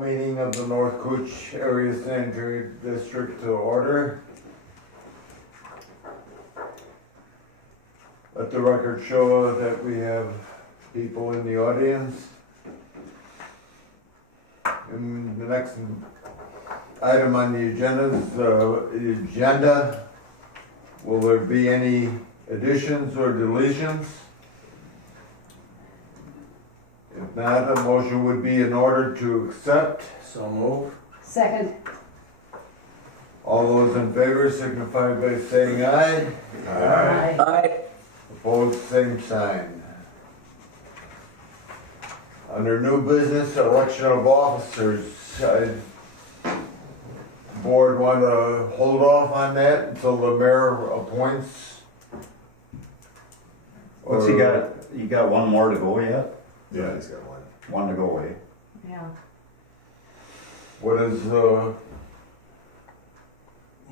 meeting of the North Cooch Area Sanitary District to order. Let the record show that we have people in the audience. And the next item on the agenda is the agenda. Will there be any additions or deletions? If not, a motion would be in order to accept. So move. Second. All those in favor signify by saying aye. Aye. Aye. Opposed, same sign. Under new business, election of officers, board want to hold off on that until the mayor appoints? What's he got? You got one more to go yet? Yeah, he's got one. One to go, eh? Yeah. What is, Well,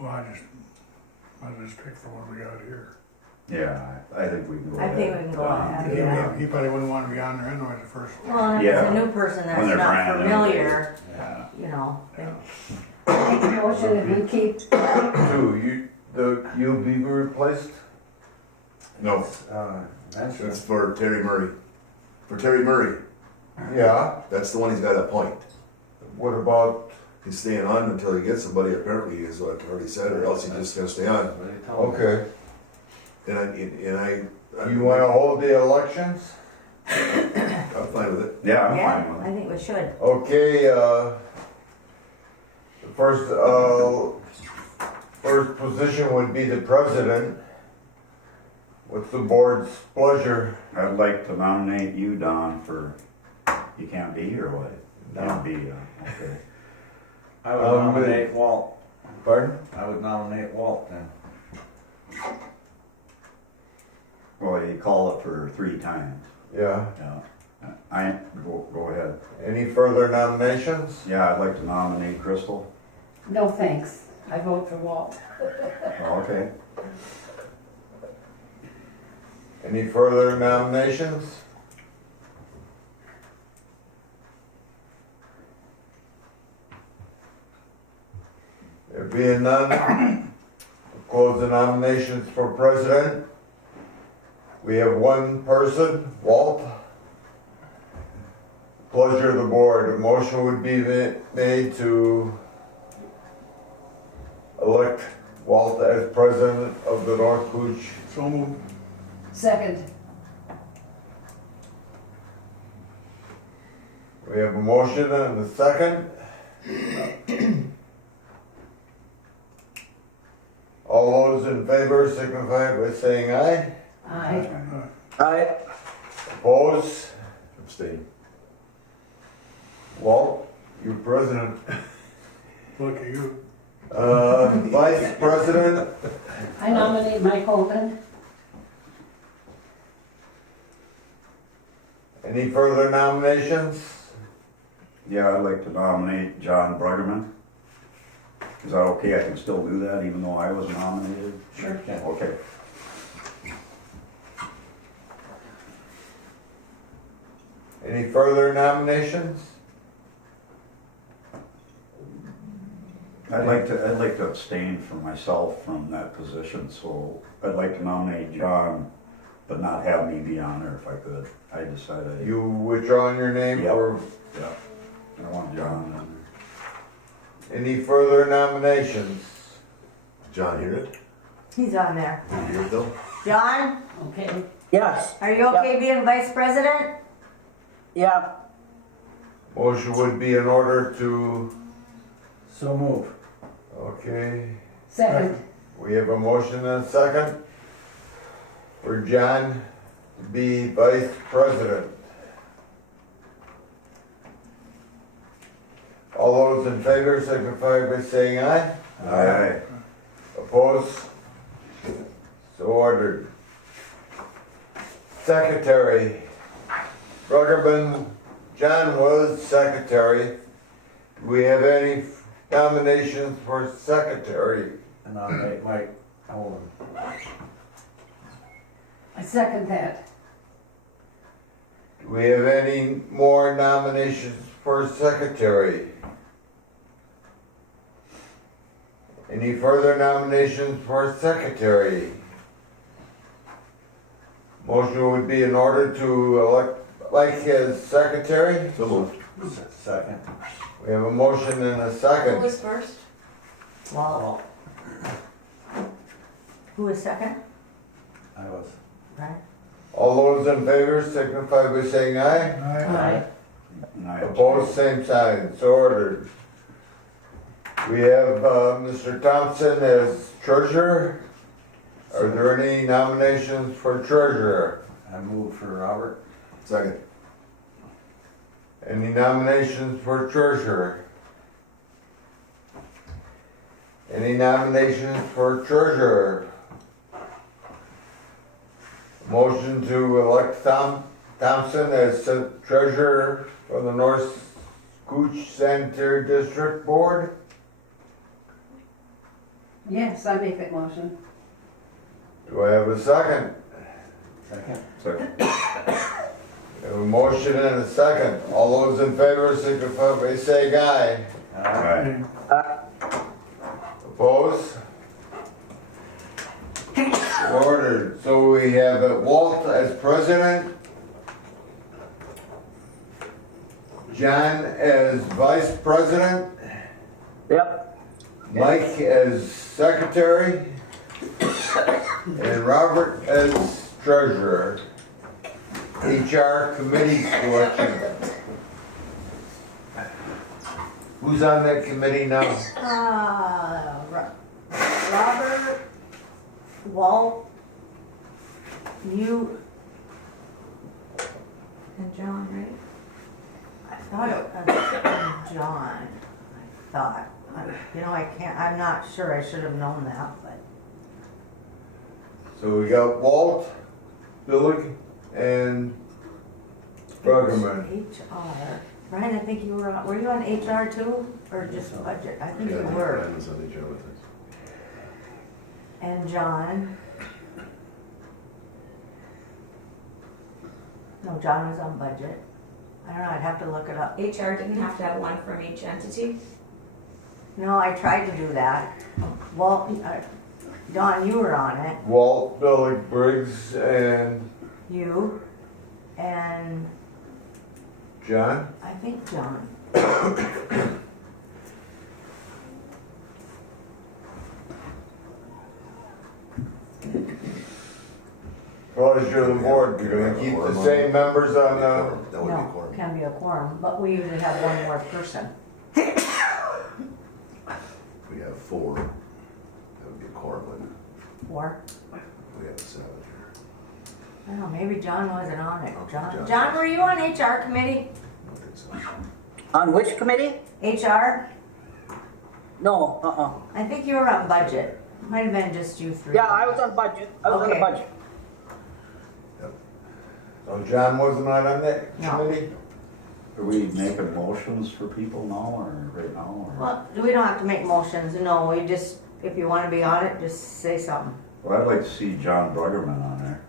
I just pick for what we got here. Yeah, I think we can go I ahead. think we can go ahead. Yeah. He probably wouldn't want to be on there anyway the first one. Well, and if Yeah. it's a new person that's When they're not brand new, familiar, Yeah. you know, then Make a motion if we keep, you'll be replaced? No, that's for Terry Murray. For Terry Murray, Yeah, that's the one he's got to appoint. what about, He's staying on until he gets somebody, apparently, is what I've already said, or else he's just gonna stay on. okay, And you want to hold the elections? I'm fine with it. Yeah, I'm yeah, fine with I it. think we should. Okay, the first position would be the president. What's the board's pleasure? I'd like to nominate you, Don, for, you can't be or what? No. Can't be, okay. I would nominate Walt. Pardon? I would nominate Walt then. Well, you call it for 3 times. Yeah. Yeah. Go ahead. Any further nominations? Yeah, I'd like to nominate Crystal. no thanks, I vote for Walt. Okay. Any further nominations? There being none, close the nominations for president. We have one person, Walt. Pleasure of the board. A motion would be made to elect Walt as president of the North Cooch. So moved. Second. We have a motion and a second. All those in favor signify by saying aye. Aye. Aye. Opposed? Abstain. Walt, you're president. Look at you. Vice president, I nominate Mike Holden. any further nominations? Yeah, I'd like to nominate John Bruggerman. Is that okay? I can still do that even though I was nominated? Sure. Yeah, okay. Any further nominations? I'd like to abstain from myself from that position, so I'd like to nominate John, but not have me be on there if I could. I decided. You withdrawing your name Yep. or Yeah, I want John on any further nominations? John, hear it? He's on there. You hear it though? John, Okay. Yes. are you okay being vice president? Yeah. Motion would be in order to, So move. okay, Second. we have a motion and a second for John to be vice president. All those in favor signify by saying aye. there. Aye. Opposed? So ordered. Secretary. Bruggerman, John was secretary. Do we have any nominations for secretary? I nominate Mike Holden. I second that. Do we have any more nominations for secretary? Any further nominations for secretary? Motion would be in order to elect Mike as secretary. So moved. Second. We have a motion and a Who second. was first? Walt. Well, Who was second? I was. Right. All those in favor signify by saying aye. Aye. And I Opposed, same sign, so ordered. We have Mr. Thompson as treasurer. Are there any nominations for treasurer? I move for Robert. Second. Any nominations for treasurer? Any nominations for treasurer? Motion to elect Thompson as treasurer for the North Scooch Sanitary District Board. Yes, I make that motion. Do I have a second? Second. Second. We have a motion and a second. All those in favor signify by saying aye. Aye. Opposed? Ordered. So we have Walt as president, John as vice president, Yep. Mike as secretary, and Robert as treasurer. HR committee selection. Who's on that committee now? Robert, Walt, you, and John, right? I thought it was John, I thought. You know, I'm not sure, I should have known that, but. So we got Walt, Billig, and Bruggerman. HR. Brian, I think you were you on HR too, or just budget? I think you were. And John. No, John was on budget. I don't know, I'd have to look it up. HR didn't have to have one from each entity. No, I tried to do that. Well, Don, you were on it. Walt, Billig, Briggs, and You. And John. I think John. Pleasure of the board. You're gonna keep the same members on, That would be No, quorum. can be a quorum, but we usually have one more person. We have four. That would be a quorum, wouldn't Or, it? We have seven here. I don't know, maybe John wasn't on it. Okay, John, John. John, were you on HR committee? I don't think so. On which committee? HR? No, I think you were on budget. Might have been just you three. Yeah, I was on budget. I was on Okay. the budget. so John wasn't on that No. committee? Are we making motions for people now or right now? Or? Well, we don't have to make motions, no, we just, if you wanna be on it, just say something. Well, I'd like to see John Bruggerman on there.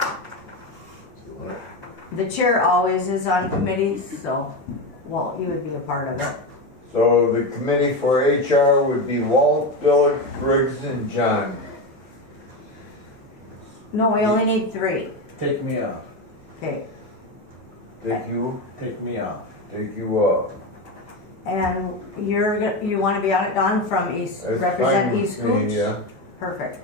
So you want it? The chair always is on committees, so, well, you would be a part of it. So the committee for HR would be Walt, Billig, Briggs, and John. No, we only need three. Take me off. Okay, Take you, Take me off. take you up. and you wanna be on it, Don, from East, That's represent fine East with me, Scooch? yeah. Perfect.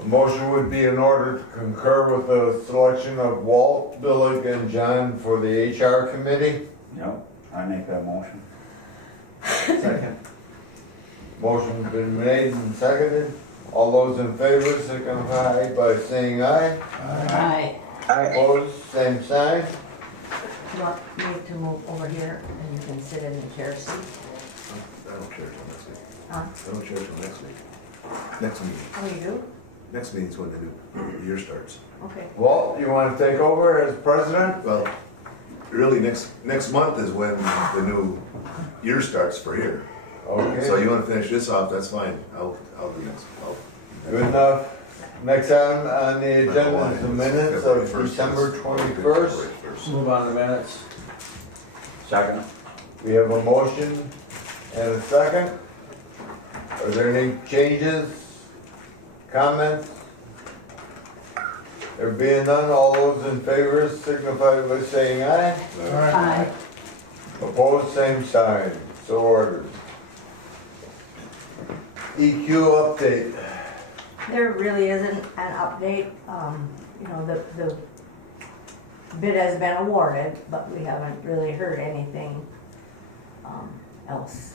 A motion would be in order to concur with the selection of Walt, Billig, and John for the HR committee. Yep, I make that motion. Second. Motion's been made and seconded. All those in favor signify by saying aye. Aye. Opposed, same sign. You want me to move over here and you can sit in the chair seat? I don't care till next week. Huh? I don't care till next week. Next meeting. Oh, you do? Next meeting's when the year starts. Okay. Walt, you want to take over as president? Well, really, next month is when the new year starts for here. So Okay, you wanna finish this off, that's fine. I'll do next. good enough. Next item on the agenda is the minutes of December 21st. Move on the minutes. Second. We have a motion And a second? Are there any changes, comments? There being none, all those in favor signify by saying aye. Aye. Opposed, same sign. So ordered. EQ update. There really isn't an update. You know, the bid has been awarded, but we haven't really heard anything else.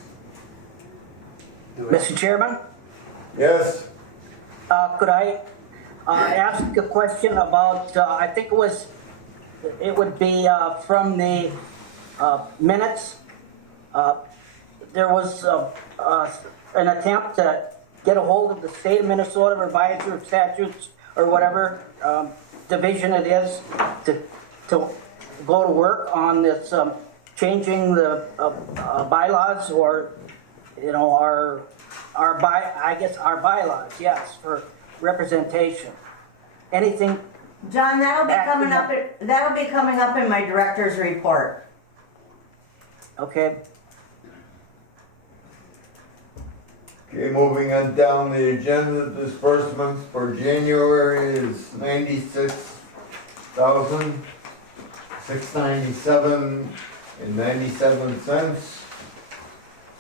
Mr. Chairman, Yes? could I ask a question about, I think it would be from the minutes. There was an attempt to get a hold of the state of Minnesota Revised Statutes or whatever division it is to go to work on this changing the bylaws, or you know, our bylaws, yes, for representation. Anything? John, that'll be coming up in my director's report. Okay. Okay, moving on down the agenda, disbursements for January is $96,697.97.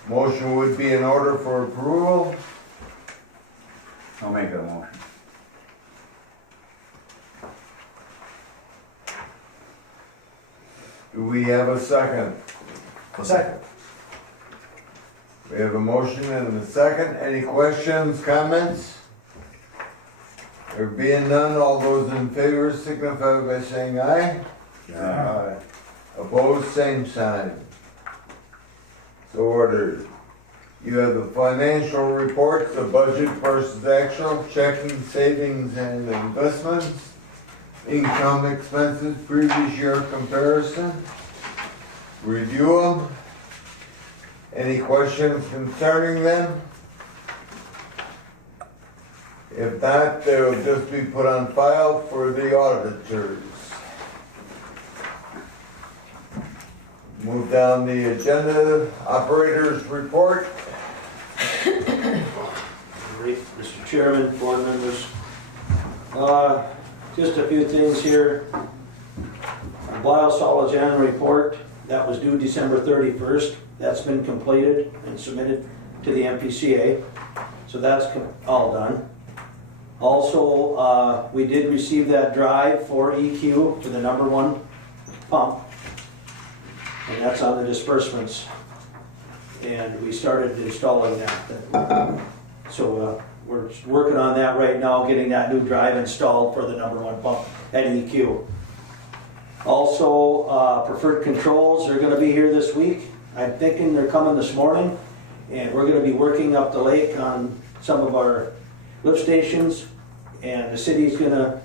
Motion would be in order for approval. I'll make that motion. Do we have a second? Second. We have a motion and a second. Any questions, comments? There being none, all those in favor signify by saying aye. Aye. Opposed, same sign. So ordered. You have the financial reports, the budget versus actual, checking, savings, and investments, income, expenses, previous year comparison. Review them. Any questions concerning them? If not, they will just be put on file for the auditors. Move down the agenda, operators report. Mr. Chairman, board members, just a few things here. Biosolids annual report, that was due December 31st. That's been completed and submitted to the MPCA, so that's all done. Also, we did receive that drive for EQ for the #1 pump, and that's on the disbursements. And we started installing that. So we're working on that right now, getting that new drive installed for the #1 pump at EQ. Also, preferred controls are gonna be here this week. I'm thinking they're coming this morning, and we're gonna be working up the lake on some of our lift stations, and the city's gonna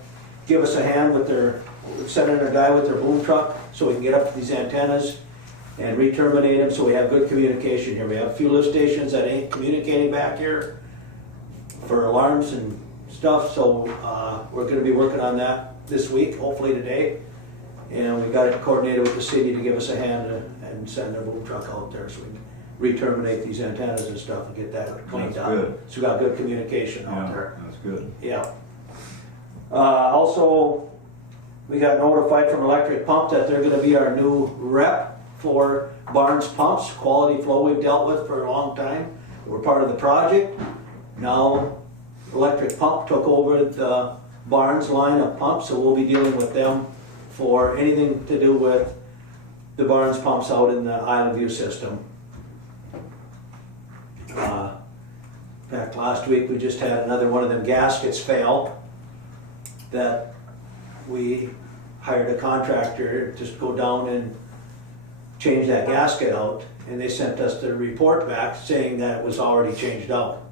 give us a hand with sending a guy with their boom truck so we can get up to these antennas and re-terminate them so we have good communication here. We have a few lift stations that ain't communicating back here for alarms and stuff, so we're gonna be working on that this week, hopefully today. And we got it coordinated with the city to give us a hand and send their boom truck out there so we can re-terminate these antennas and stuff and get that cleaned That's up. good. So we got good communication out Yeah, there. that's good. Yeah. Also, we got notified from Electric Pump that they're gonna be our new rep for Barnes Pumps, Quality Flow we've dealt with for a long time. We're part of the project. Now, Electric Pump took over the Barnes line of pumps, so we'll be dealing with them for anything to do with the Barnes pumps out in the Island View system. In fact, last week we just had another one of them gaskets fail that we hired a contractor to just go down and change that gasket out, and they sent us the report back saying that it was already changed out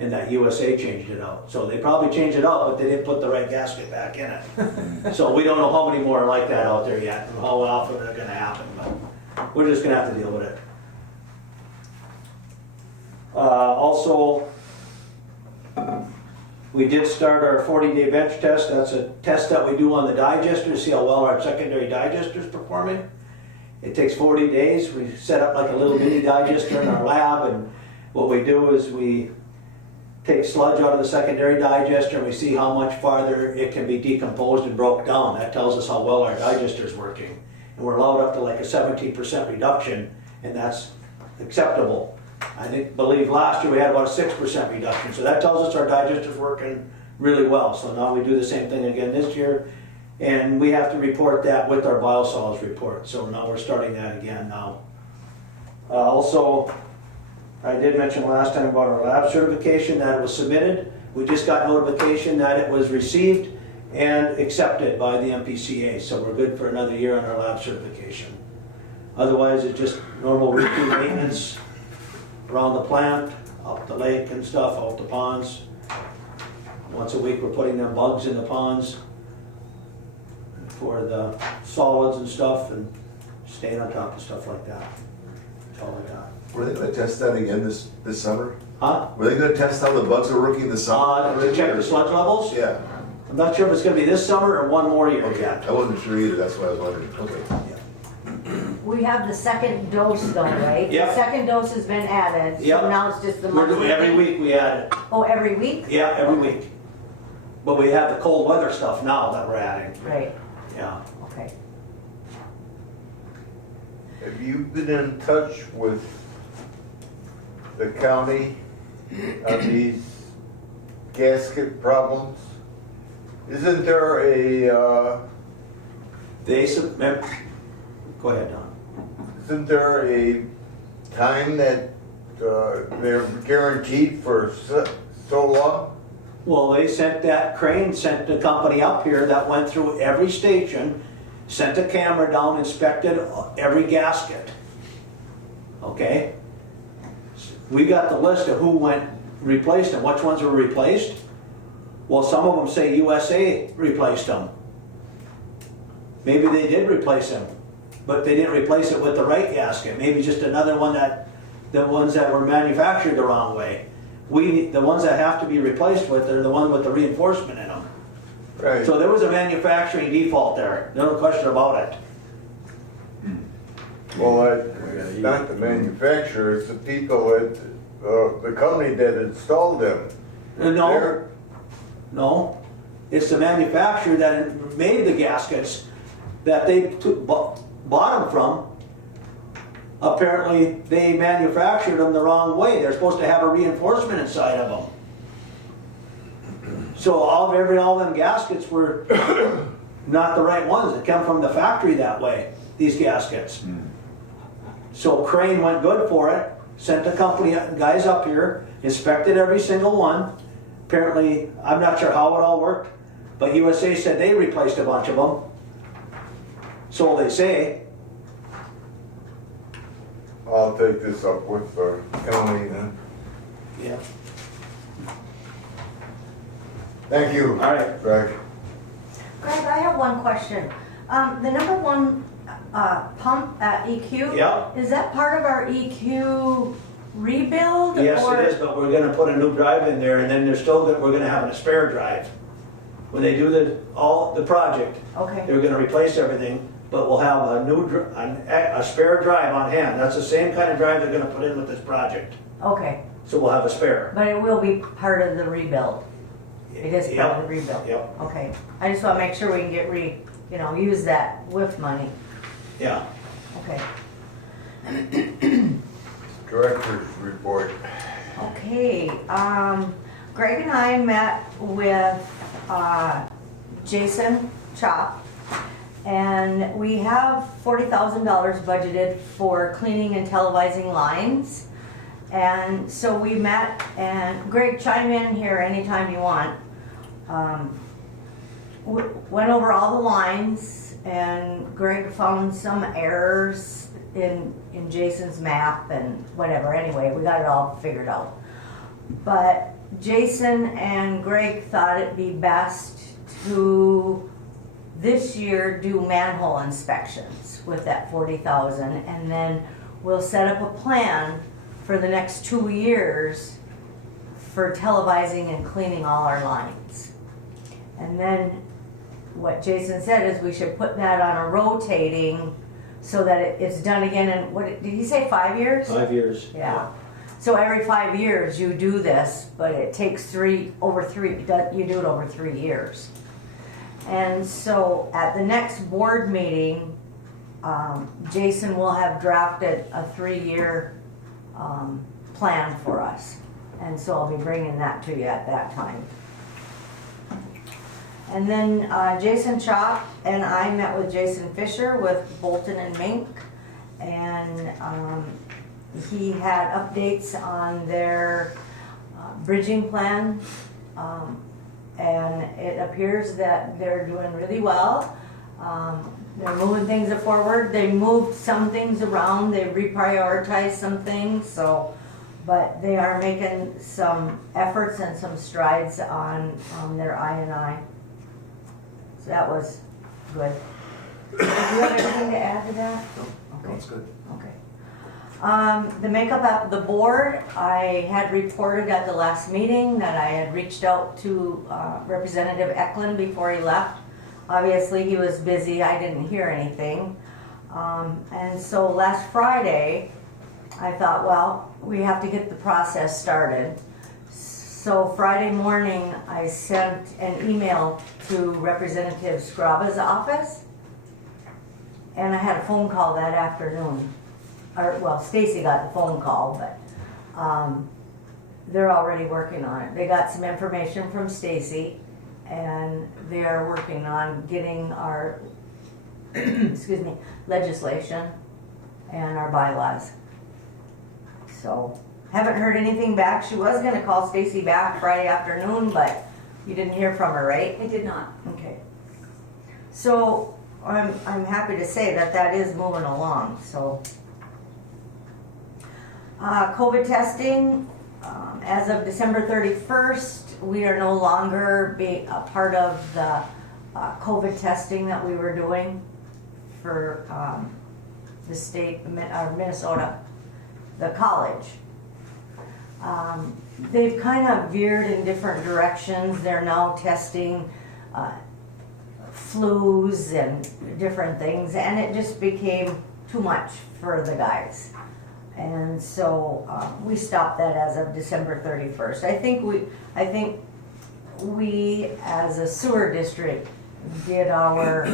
and that USA changed it out. So they probably changed it out, but they didn't put the right gasket back in it. So we don't know how many more are like that out there yet and how often they're gonna happen, but we're just gonna have to deal with it. Also, we did start our 40-day bench test. That's a test that we do on the digester to see how well our secondary digester is performing. It takes 40 days. We set up like a little mini digester in our lab, and what we do is we take sludge out of the secondary digester and we see how much farther it can be decomposed and broke down. That tells us how well our digester is working. And we're allowed up to like a 17% reduction, and that's acceptable. Believe last year we had about a 6% reduction, so that tells us our digester is working really well. So now we do the same thing again this year, and we have to report that with our biosolids report. So now we're starting that again now. Also, I did mention last time about our lab certification, that it was submitted. We just got notification that it was received and accepted by the MPCA, so we're good for another year on our lab certification. Otherwise, it's just normal routine maintenance around the plant, up the lake and stuff, out the ponds. Once a week, we're putting them bugs in the ponds for the solids and stuff, and staying on top of stuff like that. That's all I got. Were they gonna test that again this summer? Huh? Were they gonna test how the bugs are working this summer? To check the sludge levels? Yeah, I'm not sure if it's gonna be this summer or one more year okay. yet. I wasn't sure either, that's why I was wondering. Okay. We have the second dose though, right? Yep. The second dose has been added, so Yep. now it's just the We're monthly. doing every week we add it. Oh, every week? Yeah, every week. But we have the cold weather stuff now that we're adding. Right, Yeah. okay. Have you been in touch with the county on these gasket problems? Isn't there a, They submit, go ahead, Don. isn't there a time that they're guaranteed for so long? Well, they sent that crane, sent the company up here that went through every station, sent a camera down, inspected every gasket. Okay? We got the list of who went, replaced them, which ones were replaced. Well, some of them say USA replaced them. Maybe they did replace them, but they didn't replace it with the right gasket. Maybe just another one the ones that were manufactured the wrong way. The ones that have to be replaced with are the ones with the reinforcement in them. Right. So there was a manufacturing default there, no question about it. Well, it's not the manufacturer, it's the people that, the company that installed them. No, no, it's the manufacturer that made the gaskets that they bought them from. Apparently, they manufactured them the wrong way. They're supposed to have a reinforcement inside of them. So all them gaskets were not the right ones. It come from the factory that way, these gaskets. So Crane went good for it, sent the company guys up here, inspected every single one. Apparently, I'm not sure how it all worked, but USA said they replaced a bunch of them. So they say. I'll take this up with the county then. Yeah. Thank you. All right. Greg. Greg, I have one question. The number one pump at EQ? Yeah. Is that part of our EQ rebuild? Yes, or? it is, but we're gonna put a new drive in there, and then we're gonna have a spare drive. When they do the project, Okay, they're gonna replace everything, but we'll have a spare drive on hand. That's the same kind of drive they're gonna put in with this project. okay. So we'll have a spare. But it will be part of the rebuild? It is part of the rebuild? Yep, Okay. I just want to make sure we can get use that WIF money. yeah. Okay. Director's report. Okay, Greg and I met with Jason Chop, and we have $40,000 budgeted for cleaning and televising lines. And so we met, and Greg, chime in here anytime you want. Went over all the lines, and Greg found some errors in Jason's map and whatever. Anyway, we got it all figured out. But Jason and Greg thought it'd be best to this year do manhole inspections with that 40,000, and then we'll set up a plan for the next 2 years for televising and cleaning all our lines. And then what Jason said is we should put that on a rotating so that it's done again in, what, did he say 5 years? 5 years. Yeah. So every 5 years you do this, but it takes you do it over 3 years. And so at the next board meeting, Jason will have drafted a 3-year plan for us. And so I'll be bringing that to you at that time. And then Jason Chop and I met with Jason Fisher with Bolton and Mink. And he had updates on their bridging plan. And it appears that they're doing really well. They're moving things forward. They moved some things around. They reprioritized some things. But they are making some efforts and some strides on their I&I. So that was good. Do you have anything to add to that? No, that's good. Okay. The makeup of the board, I had reported at the last meeting that I had reached out to Representative Eklund before he left. Obviously, he was busy. I didn't hear anything. And so last Friday, I thought, well, we have to get the process started. So Friday morning, I sent an email to Representative Scraba's office, and I had a phone call that afternoon. Stacy got the phone call, but they're already working on it. They got some information from Stacy, and they are working on getting our excuse me, legislation and our bylaws. So, haven't heard anything back. She was going to call Stacy back Friday afternoon, but you didn't hear from her, right? I did not. Okay. So, I'm happy to say that is moving along. So, COVID testing, as of December 31st, we are no longer a part of the COVID testing that we were doing for the state of Minnesota, the college. They've kind of veered in different directions. They're now testing flus and different things, and it just became too much for the guys. And so we stopped that as of December 31st. I think we as a sewer district did our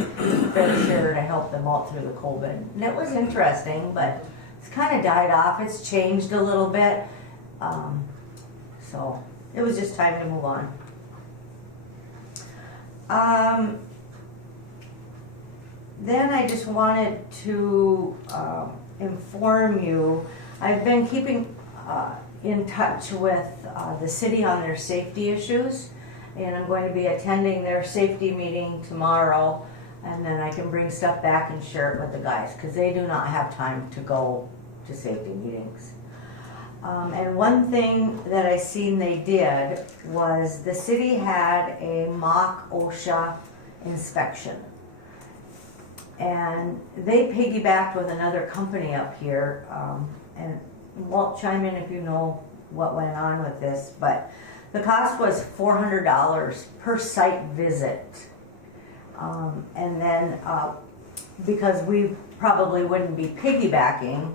fair share to help them out through the COVID. And it was interesting, but it's kind of died off. It's changed a little bit. So it was just time to move on. Then I just wanted to inform you, I've been keeping in touch with the city on their safety issues, and I'm going to be attending their safety meeting tomorrow, and then I can bring stuff back and share it with the guys, because they do not have time to go to safety meetings. And one thing that I seen they did was the city had a mock OSHA inspection. And they piggybacked with another company up here, and Walt, chime in if you know what went on with this, but the cost was $400 per site visit. And then, because we probably wouldn't be piggybacking,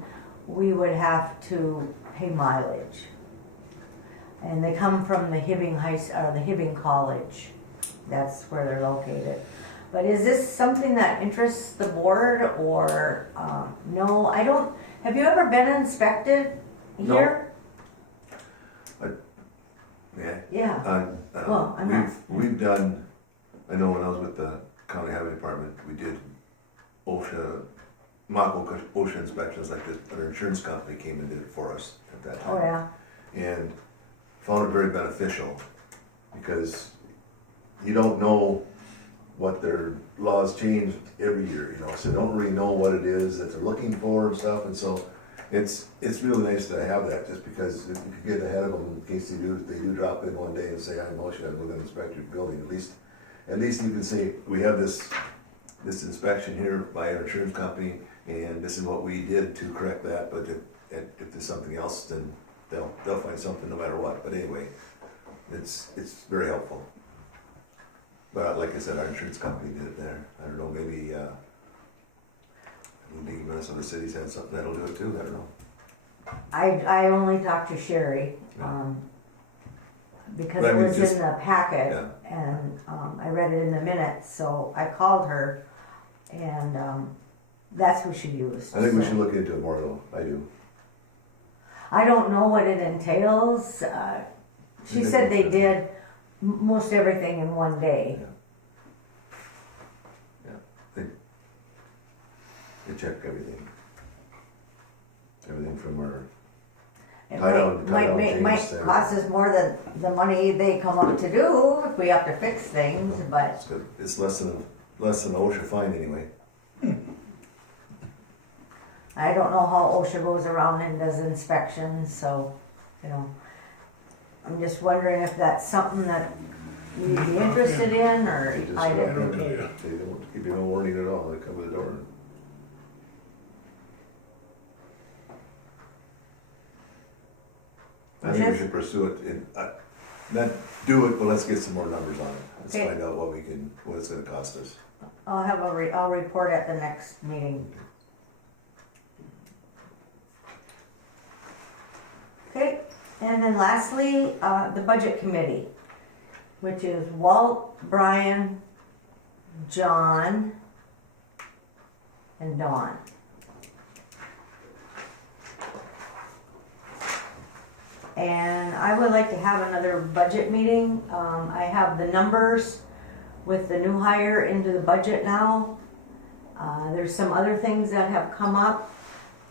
we would have to pay mileage. And they come from the Hibbing College. That's where they're located. But is this something that interests the board, or no? I don't. Have you ever been inspected here? Yeah. Yeah. Well, I'm not. We've done, I know when I was with the county highway department, we did mock OSHA inspections like this. Our insurance company came and did it for us at that time. Oh yeah. And found it very beneficial, because you don't know what their laws change every year, so they don't really know what it is that they're looking for and stuff, and so it's really nice to have that, just because if you get ahead of them in case they do drop in one day and say, I'm OSHA, we're gonna inspect your building, at least you can say, we have this inspection here by our insurance company, and this is what we did to correct that, but if there's something else, then they'll find something no matter what. But anyway, it's very helpful. But like I said, our insurance company did it there. I don't know, maybe maybe Minnesota City's had something that'll do it too, I don't know. I only talked to Sherry, because But I it mean, was just- in the packet, Yeah. and, I read it in the minutes, so I called her, and, that's who she used. I think we so. should look into it more though, I do. I don't know what it entails, she think said we they should. did most everything in one day. They check everything. Everything from our, It Tie down might change there. cost us more than the money they come up to do if we have to fix things, but it's good, it's less than OSHA fine anyway. I don't know how OSHA goes around and does inspections, so, I'm just wondering if that's something that you'd be interested in, or They just, I don't didn't. tell you. They don't give you no warning at all, they come to the door. I think we should pursue it, not do it, but let's get some more numbers on it. Let's Okay. find out what it's gonna cost us. I'll report at the next meeting. Okay, and then lastly, the budget committee, which is Walt, Brian, John, and Dawn. And I would like to have another budget meeting. I have the numbers with the new hire into the budget now. There's some other things that have come up.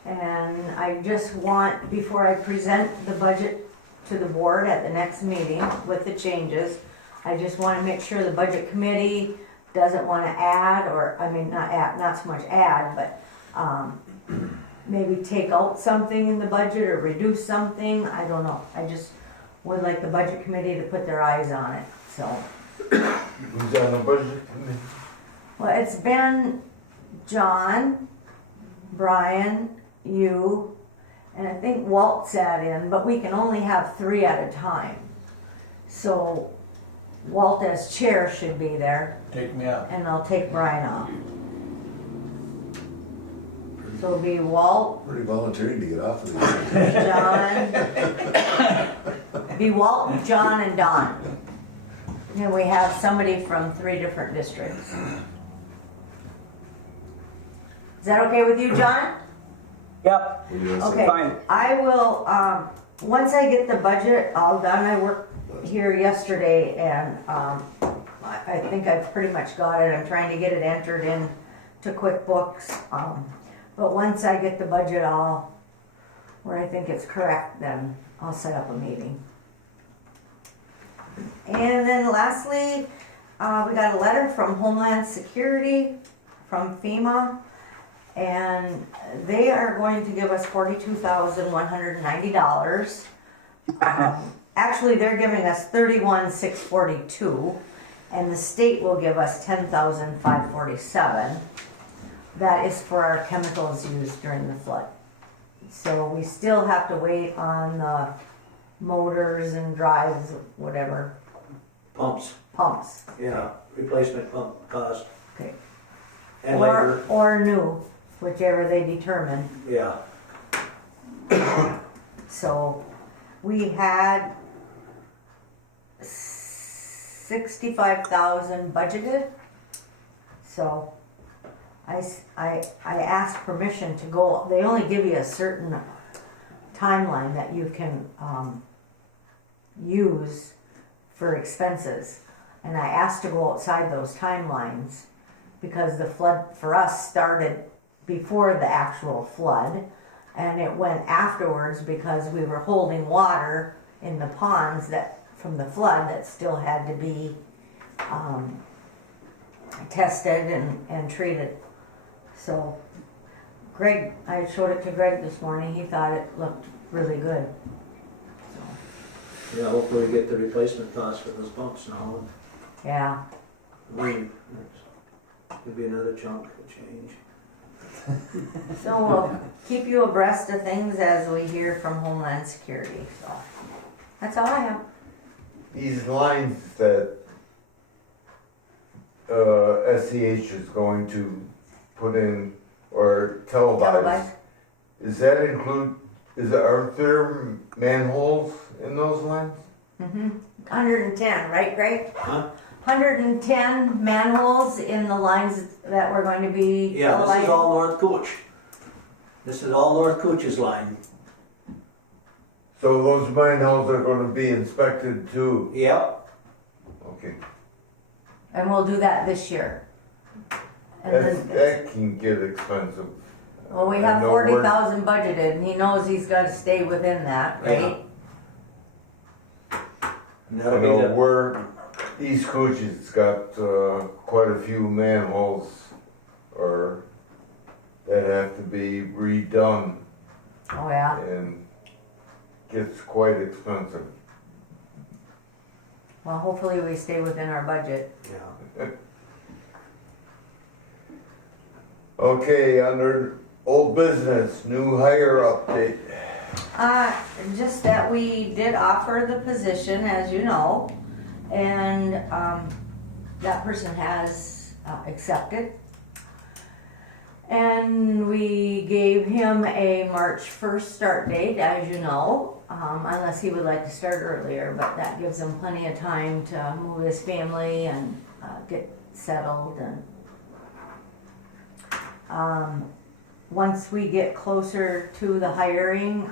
And I just want, before I present the budget to the board at the next meeting with the changes, I just want to make sure the budget committee doesn't want to add, or, I mean, not so much add, but maybe take out something in the budget or reduce something, I don't know. I just would like the budget committee to put their eyes on it, so. Who's on the budget committee? Well, it's been John, Brian, you, and I think Walt sat in, but we can only have 3 at a time. So Walt as chair should be there, Take me out. and I'll take Brian off. So it'll be Walt, Pretty volunteering to get off of these things. John, be Walt, John, and Don. And we have somebody from 3 different districts. Is that okay with you, John? Yep, What do you wanna say? Okay, Fine. I will, once I get the budget all done, I worked here yesterday and, I think I've pretty much got it. I'm trying to get it entered in to QuickBooks. But once I get the budget all where I think it's correct, then I'll set up a meeting. And then lastly, we got a letter from Homeland Security, from FEMA. And they are going to give us $42,190. Actually, they're giving us $31,642, and the state will give us $10,547. That is for our chemicals used during the flood. So we still have to wait on the motors and drives, whatever, Pumps, pumps. yeah, replacement pump cost. Okay. And labor, Or new, whichever they determine. yeah. So we had 65,000 budgeted. So I asked permission to go, they only give you a certain timeline that you can use for expenses. And I asked to go outside those timelines because the flood for us started before the actual flood, and it went afterwards because we were holding water in the ponds that from the flood that still had to be tested and treated. So Greg, I showed it to Greg this morning. He thought it looked really good. So, Yeah, hopefully we get the replacement cost for those pumps now. yeah. Could be another chunk of change. So we'll keep you abreast of things as we hear from Homeland Security. So that's all I have. These lines that SCH is going to put in or televised. Televised. Does that include, are there manholes in those lines? 110, right, Greg? Huh? 110 manholes in the lines that we're going to be Yeah, this televised? is all North Cooch. This is all North Cooch's line. So those manholes are gonna be inspected too? Yep. Okay. And we'll do that this year. And then, That can get expensive. well, we I have know we're- 40,000 budgeted, and he knows he's got to stay within that, right? And I that'll be know the, we're, East Coach's got quite a few manholes or that have to be redone Oh, yeah. and gets quite expensive. Well, hopefully we stay within our budget. yeah. Okay, under old business, new hire update. Just that we did offer the position, as you know, and that person has accepted. And we gave him a March 1st start date, as you know, unless he would like to start earlier, but that gives him plenty of time to move his family and get settled. And once we get closer to the hiring,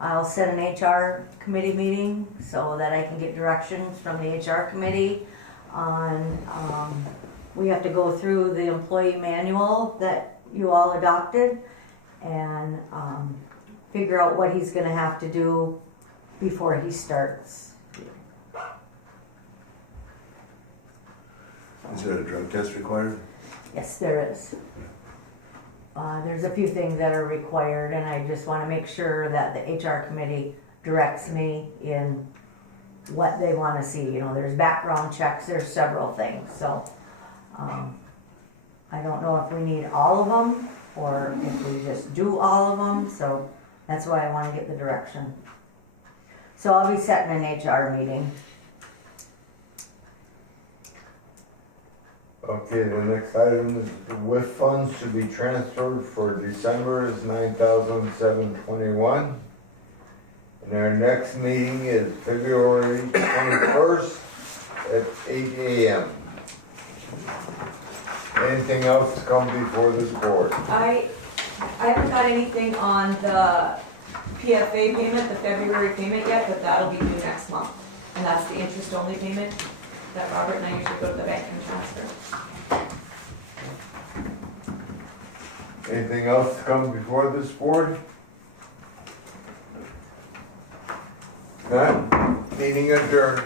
I'll set an HR committee meeting so that I can get directions from the HR committee on, we have to go through the employee manual that you all adopted and figure out what he's gonna have to do before he starts. Is there a drug test required? Yes, there is. There's a few things that are required, and I just want to make sure that the HR committee directs me in what they want to see. You know, there's background checks, there's several things, so I don't know if we need all of them or if we just do all of them, so that's why I want to get the direction. So I'll be setting an HR meeting. Okay, the next item is the WIF funds to be transferred for December is $9,721. And our next meeting is February 21st at 8 a.m. Anything else to come before this board? I haven't got anything on the PFA payment, the February payment yet, but that'll be due next month. And that's the interest-only payment that Robert and I usually go to the bank and transfer. Anything else to come before this board? None? Meeting adjourned.